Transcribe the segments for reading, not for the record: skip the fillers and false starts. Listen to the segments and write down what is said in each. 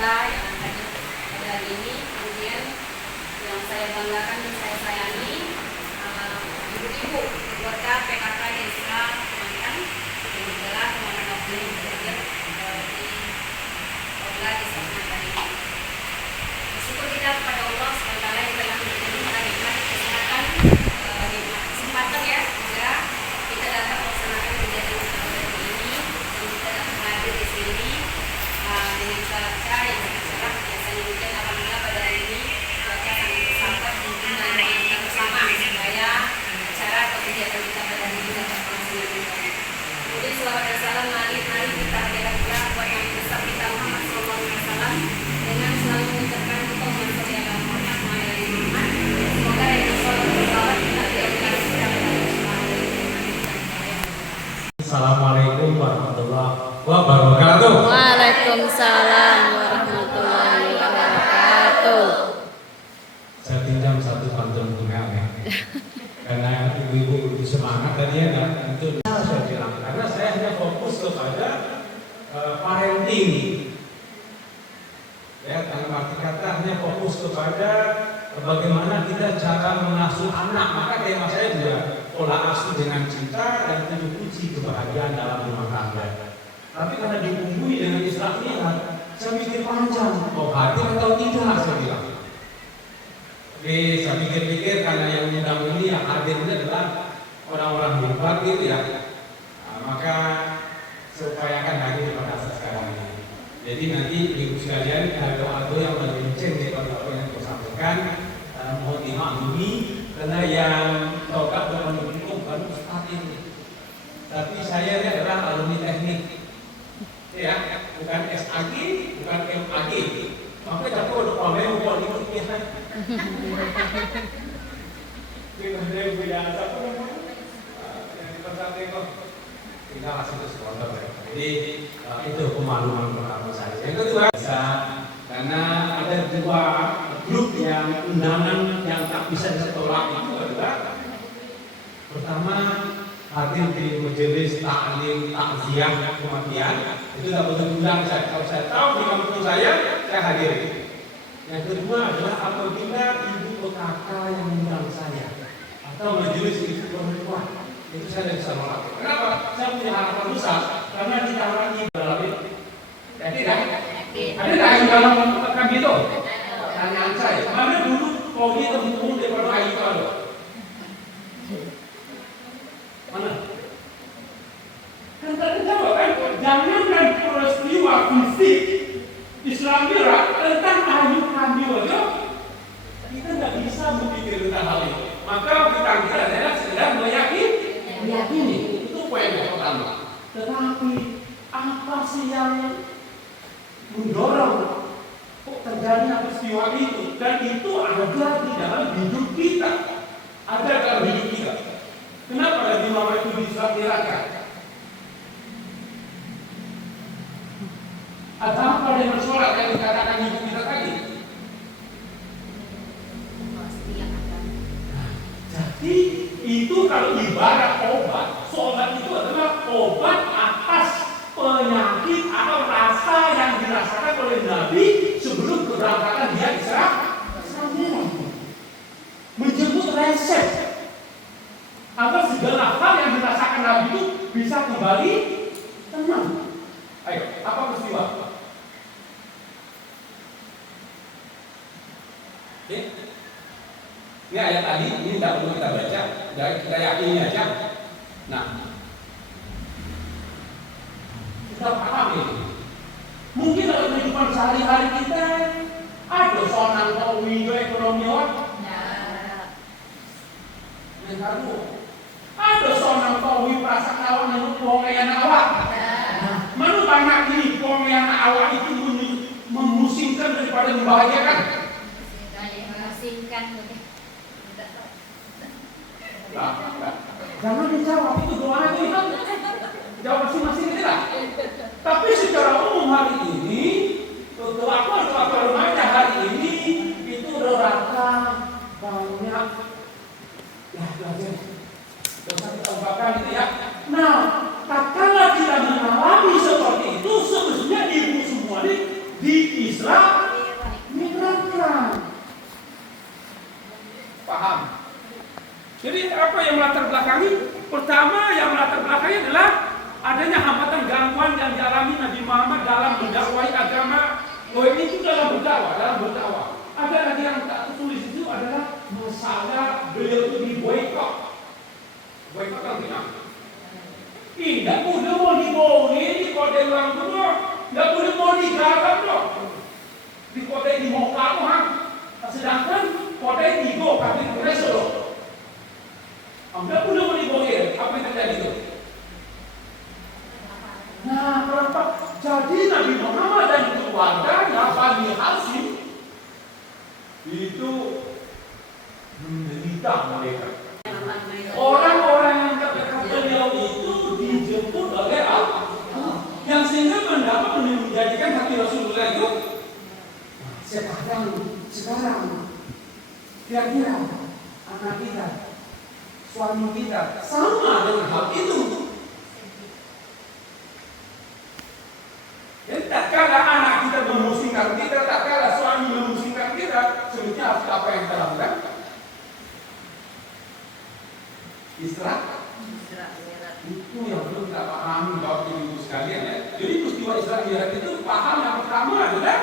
kita yang hadir pada hari ini. Kemudian yang saya banggakan dan saya sayangi ibu-ibu keluarga PKK Desa Kemantan yang adalah teman-teman yang bekerja di Olah Desa Kemantan ini. Bersyukur kita kepada Allah SWT yang telah memberikan kita nikmat kesehatan, nikmat kesempatan ya, sehingga kita dapat melaksanakan kegiatan ini dan kita dapat hadir di sini dengan cuaca yang sangat cerah. Biasanya hujan, alhamdulillah pada hari ini cuaca sangat bersahabat dan kita bersama supaya acara atau kegiatan kita pada hari ini dapat terlaksana. Kemudian selawat dan salam mari kita hadirkan pula buat yang besar kita Muhammad SAW dengan selalu mengucapkan Allahumma sholli ala Muhammad wa ala ali Muhammad. Semoga yang selalu bersalawat kita diajarkan secara Assalamualaikum warahmatullahi wabarakatuh. Waalaikumsalam warahmatullahi wabarakatuh. Saya pinjam satu pantun bunga ya. Karena ibu-ibu lebih semangat tadi ya, itu saya bilang. Karena saya hanya fokus kepada parenting. Ya, dalam arti kata hanya fokus kepada bagaimana kita cara mengasuh anak. Maka tema saya juga pola asuh dengan cinta dan 7 kunci kebahagiaan dalam rumah tangga. Tapi karena dibumbui dengan Islamiat, saya mikir panjang, mau hadir atau tidak, saya bilang. Jadi saya pikir-pikir karena yang undang ini yang hadir ini adalah orang-orang hebat gitu ya. Nah, maka saya upayakan hadir pada saat sekarang ini. Jadi nanti ibu sekalian doa yang melenceng daripada apa yang saya sampaikan, mohon dimaklumi karena yang tokat dan mendukung bukan Ustaz ini. Tapi saya ini adalah alumni teknik. Ya, bukan SAG, bukan MAG. Maka aku udah komen buat ikutnya. Kita beda apa namanya? Yang dipercaya kok. Kita kasih ke sponsor ya. Jadi itu pemahaman saya. Yang kedua, karena ada 2 grup yang undangan yang tak bisa ditolak itu adalah pertama hadir di majelis taklim takziah kematian itu tak betul undang saya. Kalau saya tahu di kampung saya hadir. Yang kedua adalah apabila ibu PKK yang undang saya atau majelis ibu perempuan itu saya tidak bisa nolak. Kenapa? Saya punya harapan besar karena kita lagi dalam itu. Jadi ada nggak yang dalam kami itu? Tanyaan saya. Mana dulu kopi temu daripada air itu ada? Mana? Kan tadi jawab kan, jangankan peristiwa fisik Islam tentang ayu kami aja, kita nggak bisa berpikir tentang hal itu. Maka kita adalah sedang meyakini itu poin yang pertama. Tetapi apa sih yang mendorong kok terjadinya peristiwa itu? Dan itu ada di dalam hidup kita, ada dalam hidup kita. Kenapa Nabi Muhammad itu bisa dirasakan? Ada apa dengan sholat yang dikatakan ibu kita tadi? Jadi itu kalau ibarat obat, sholat itu adalah obat atas penyakit atau rasa yang dirasakan oleh Nabi sebelum keberangkatan dia Isra Mi'raj. Menjemput resep agar segala hal yang dirasakan Nabi itu bisa kembali tenang. Ayo, apa peristiwa? Ini ayat tadi, ini tidak perlu kita baca, kita yakini aja. Nah, kita paham ini. Mungkin dalam kehidupan sehari-hari kita ada soal window ekonomi yang kamu ada soal tahu perasaan awak menurut pengeyan awak. Mana banyak ini pengeyan awak itu memusingkan daripada membahagiakan. Memusingkan. Jangan dijawab itu doa itu. Jawab masing-masing tidak. Tapi secara umum hari ini, kelakuan remaja hari ini itu rata banyak. Ya, belajar. Dosa kita ungkapkan gitu ya. Nah, tatkala kita mengalami seperti itu, sebetulnya ibu semua ini di Islam migrantkan. Paham? Jadi apa yang melatar belakangi? Pertama yang melatar belakangi adalah adanya hambatan gangguan yang dialami Nabi Muhammad dalam mendakwai agama. Itu dalam berdakwah. Ada lagi yang tak tertulis itu adalah masalah beliau itu diboikot. Boikot artinya tidak boleh mau dibohongi di kota orang tua, tidak boleh mau digarap dong. Di kota di Moka sedangkan kota di Go kami Solo. Tidak boleh mau dibohongi. Apa yang terjadi itu? Nah, kenapa? Jadi Nabi Muhammad dan keluarganya Bani Hashim itu menderita mereka. Orang-orang yang terdekat beliau itu dijemput oleh Allah, yang sehingga mendapat menjadikan hati Rasulullah itu. Sekarang kira-kira anak kita, suami kita sama dengan hal itu. Jadi tak kala anak kita memusingkan kita, tak kala suami memusingkan kita, sebenarnya harus apa yang kita lakukan? Istirahat. Itu yang perlu kita pahami bahwa ibu sekalian ya. Jadi peristiwa Israel itu paham yang pertama adalah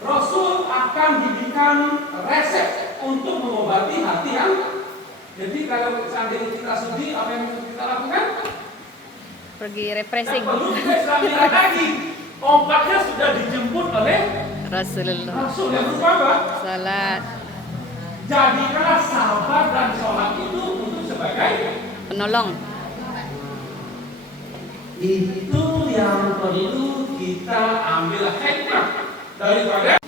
Rasul akan diberikan resep untuk mengobati hati yang. Jadi kalau seandainya kita sedih, apa yang kita lakukan? Pergi refreshing. Perlu kita lagi. Obatnya sudah dijemput oleh Rasulullah. Rasul yang berupa apa? Salat. Jadikanlah sabar dan sholat itu untuk sebagai Penolong. itu yang perlu kita ambil hikmah daripada.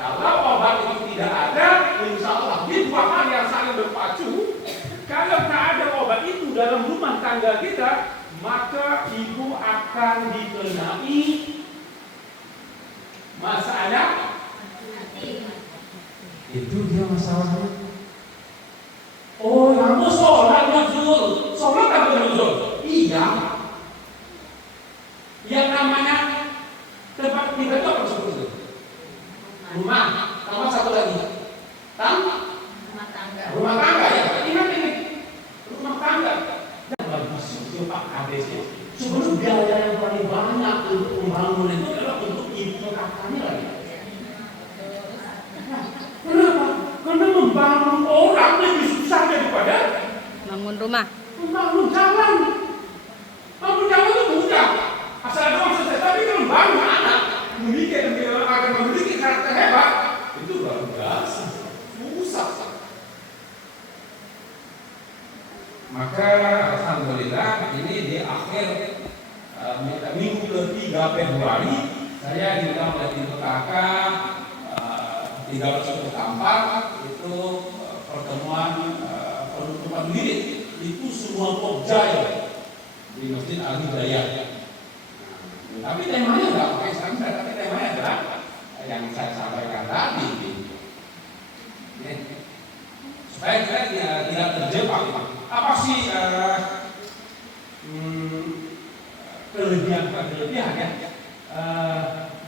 Kalau obat itu tidak ada, insya Allah di dua hal yang saling berpacu. Kalau tak ada obat itu dalam rumah tangga kita, maka ibu akan dikenai masalah. Itu dia masalahnya. Oh, kamu sholat nuzul. Sholat apa nuzul? Iya. Yang namanya tempat tinggal itu apa sebetulnya? Rumah. Sama satu lagi. Rumah tangga ya. Ingat ini. Rumah tangga. Dan bagus itu Pak Kades ya. Sebelum biaya yang paling banyak untuk membangun itu adalah untuk ibu kakaknya lagi. Kenapa? Karena membangun orang lebih susah daripada Bangun rumah. membangun jalan. Membangun jalan itu mudah. Asal ada uang selesai. Tapi kalau membangun anak, akan memiliki karakter hebat, itu luar biasa. Susah. Maka alhamdulillah ini di akhir minggu ke-3 Februari saya diundang oleh Ibu Kakak 304 itu pertemuan penutupan diri itu semua Pokjaya di Masjid Al Hidayah. Tapi temanya nggak pakai standar, tapi temanya adalah yang saya sampaikan tadi. Supaya kita tidak terjebak. Apa sih kelebihan ya?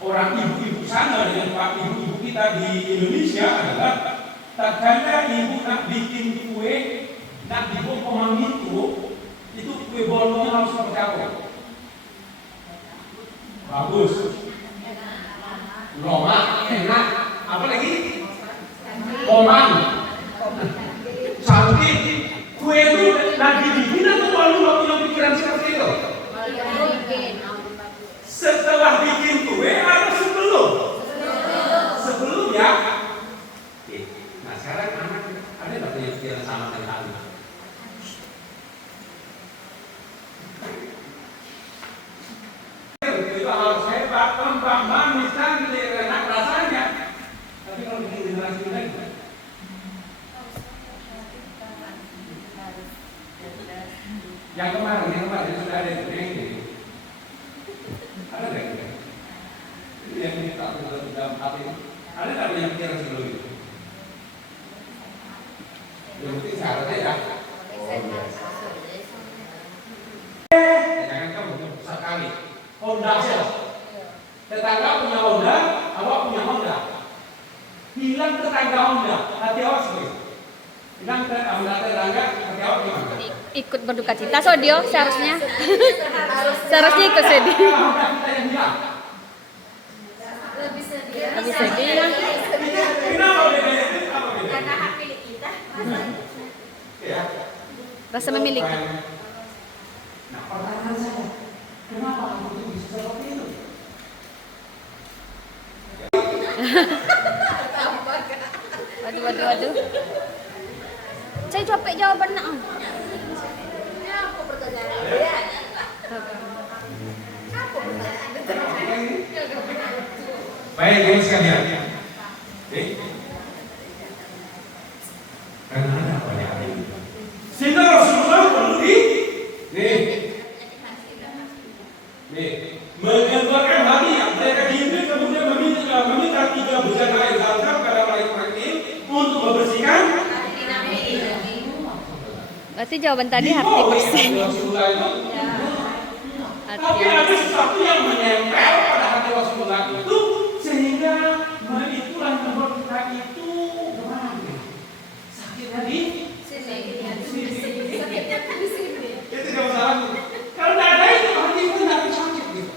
Orang ibu-ibu sana dengan pak ibu-ibu kita di Indonesia adalah tak kala ibu nak bikin kue, nak dibongkong itu kue bolongnya harus seperti apa? Bagus, lomak, enak, apa lagi? Komang, cantik. Kue itu lagi bikin atau baru waktu yang pikiran seperti itu? Setelah bikin kue atau sebelum? Sebelum ya. Nah sekarang anak ada nggak punya pikiran sama tentang itu? Kita harus hebat, kembang, manis, cantik, enak rasanya. Tapi kalau bikin generasi lagi, yang kemarin sudah ada ini. Ada nggak? Yang kita dalam hati ini, ada nggak yang pikiran sebelum itu? Yang penting syaratnya ya. Jangan kamu. Honda sales. Tetangga punya Honda, awak punya Honda. Bilang tetangga Honda, hati awak seperti. Bilang tetangga, hati awak gimana? Ikut berduka cita Sodio seharusnya. Seharusnya ikut sedih. Honda kita yang bilang. Lebih sedih. Lebih sedih. Kenapa bedanya? Apa bedanya? Karena hak milik kita. Ya. Rasa memiliki. Nah, pertanyaan saya, kenapa kamu itu bisa seperti itu? Waduh. Saya capek jawaban nak. Apa pertanyaan dia? Baik, guys sekalian. Karena ada apa ya hari ini? Sehingga Rasulullah perlu menggambarkan hati yang mereka diimpin kemudian meminta 3 bejana air zam-zam kepada malaikat ini untuk membersihkan. Berarti jawaban tadi hati bersih. Rasulullah itu. Tapi Hati yang ada sesuatu yang menempel pada hati Rasulullah itu sehingga itulah yang membuat kita itu gimana? Sakit hati. Itu tidak masalah. Kalau tidak ada itu hati itu tidak akan sakit gitu.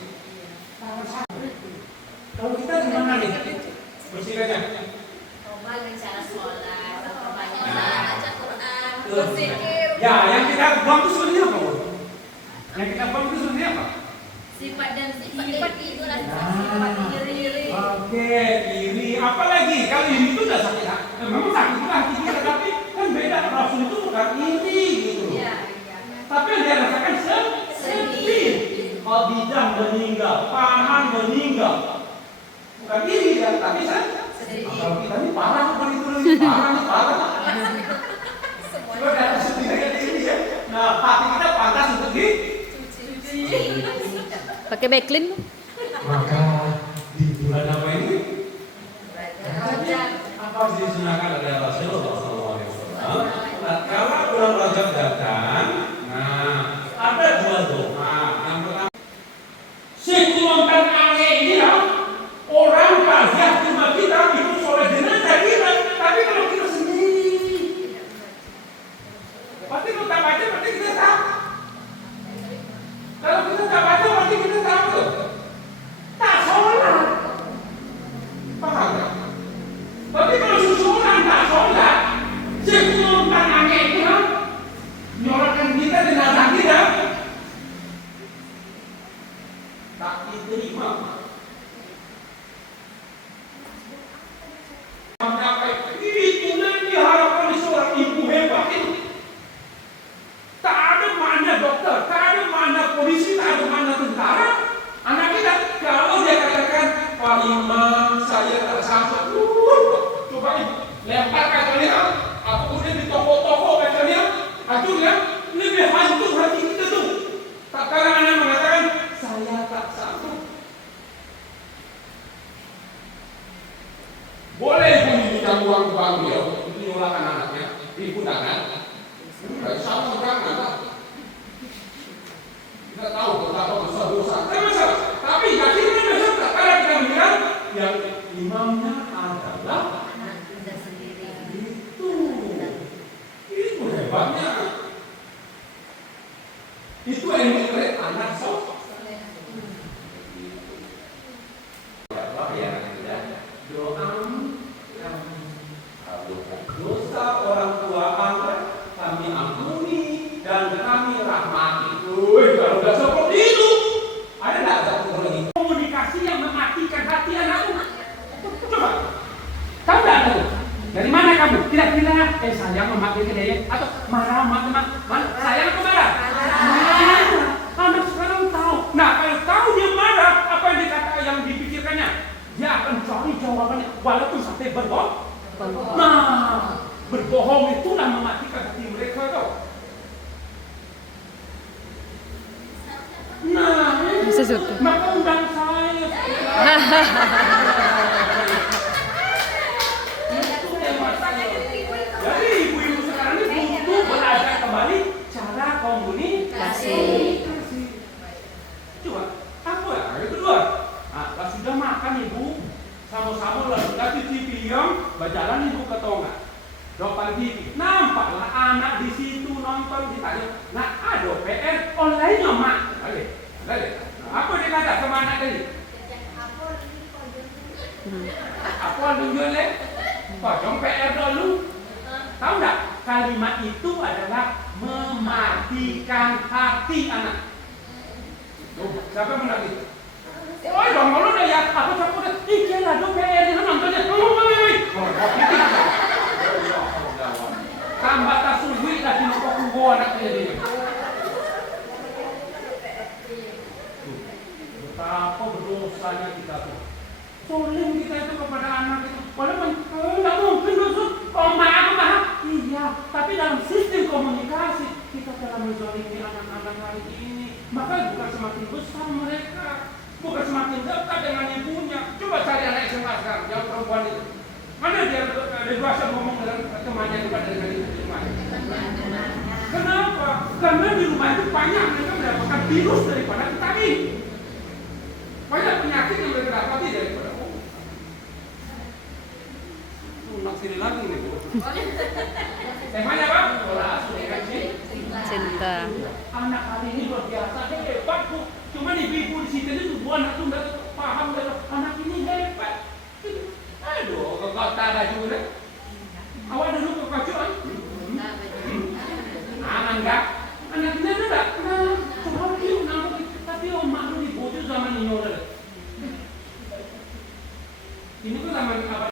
Kalau kita gimana nih? Bersihkannya. Coba dengan cara sholat, perbanyak baca Quran, berzikir. Ya, yang kita buang itu sebenarnya apa? Yang kita buang itu sebenarnya apa? Sifat itu lah sifat iri. Oke, iri. Apalagi kalau iri itu tidak sakit hati. Memang sakit juga hati kita, tapi kan beda. Rasul itu bukan iri gitu. Iya. Tapi yang dia rasakan sedih. Khadijah meninggal, paman meninggal. Bukan iri kan, tapi sedih. Kalau kita ini parah, bukan itu lagi parah. Coba ada sedih dengan iri ya. Nah, hati kita pantas untuk pakai backlink. Maka di bulan apa ini? Apa sih disunahkan oleh Rasulullah SAW? Kalau bulan Rajab datang, nah ada 2 doa. Yang pertama, sekulangkan aneh ini ya, orang kaya di rumah kita itu soleh jenazah kita, tapi kalau kita sendiri, pasti kita baca, berarti kita tahu. Kalau kita tak baca, berarti kita tahu. Tak sholat. Paham tak? Tapi kalau seseorang tak sholat, sekulangkan aneh itu ya, nyorakan kita jenazah kita, tak diterima. Itu yang diharapkan di seorang ibu hebat itu. Tak ada mana dokter, tak ada mana polisi, tak ada mana tentara. Anak kita kalau dia katakan, Pak Imam saya tak sanggup, coba lempar kacanya, atau kemudian di toko-toko kacanya, akhirnya lebih hancur hati kita tuh. Tak kala anak mengatakan saya tak sanggup. Boleh ibu minta uang ke bank dia untuk menyolahkan anaknya, ibu tangan. Sama jangan. Kita tahu betapa besar dosa. Tidak masalah. Tapi yakinnya besar tak? Karena kita mengira yang imamnya adalah Anak kita sendiri. Itu hebatnya. Itu yang dikira anak soleh. Dosa orang tua Anda kami ampuni dan kami rahmati. Kalau sudah seperti itu, ada tidak satu lagi komunikasi yang mematikan hati anakmu? Coba, tahu tidak tahu? Dari mana kamu? Kira-kira sayang mematikan dia atau marah teman? Sayang atau marah? Marah. Anak sekarang tahu. Nah, kalau tahu dia marah, apa yang dikata yang dipikirkannya? Dia akan cari jawabannya, walaupun sampai berbohong. Nah, berbohong itulah mematikan hati mereka tau. Nah, Sesuatu. maka undang saya. Jadi ibu-ibu sekarang ini butuh belajar kembali cara komunikasi. Coba, apa Apa dia kata sama anak tadi? Apa tunjuk le? Pojong PR dulu. Tahu nggak? Kalimat itu adalah mematikan hati anak. Tuh, siapa yang bilang gitu? Oh, dong, kalau udah ya, aku capur deh. Ih, kira dong PR dia nontonnya. Tambah tak sulit lagi nopo kubo anak ini. Betapa berdosanya kita tuh. Solim kita itu kepada anak itu. Walaupun nggak mungkin dosa. Oh maaf. Iya, tapi dalam sistem komunikasi kita telah menzalimi anak-anak hari ini. Maka bukan semakin besar mereka, bukan semakin dekat dengan ibunya. Coba cari anak SMA sekarang, yang perempuan itu. Mana dia dewasa ngomong dengan temannya daripada dengan ibunya? Kenapa? Karena di rumah itu banyak mereka mendapatkan virus daripada kita ini. Banyak penyakit yang mereka dapati daripada naksir lagi nih. Temanya apa? Pola asuh ya Cinta. Anak hari ini luar biasa hebat bu. Cuma ibu di situ itu dua anak tuh nggak paham kalau anak ini hebat. Aduh, kau tak ada juga. Awak dulu ke kacuan. Enggak. Anak ini ada tak? Nah, coba dia nama tapi omak lu di bocor zaman ini udah. Ini tuh zaman apa?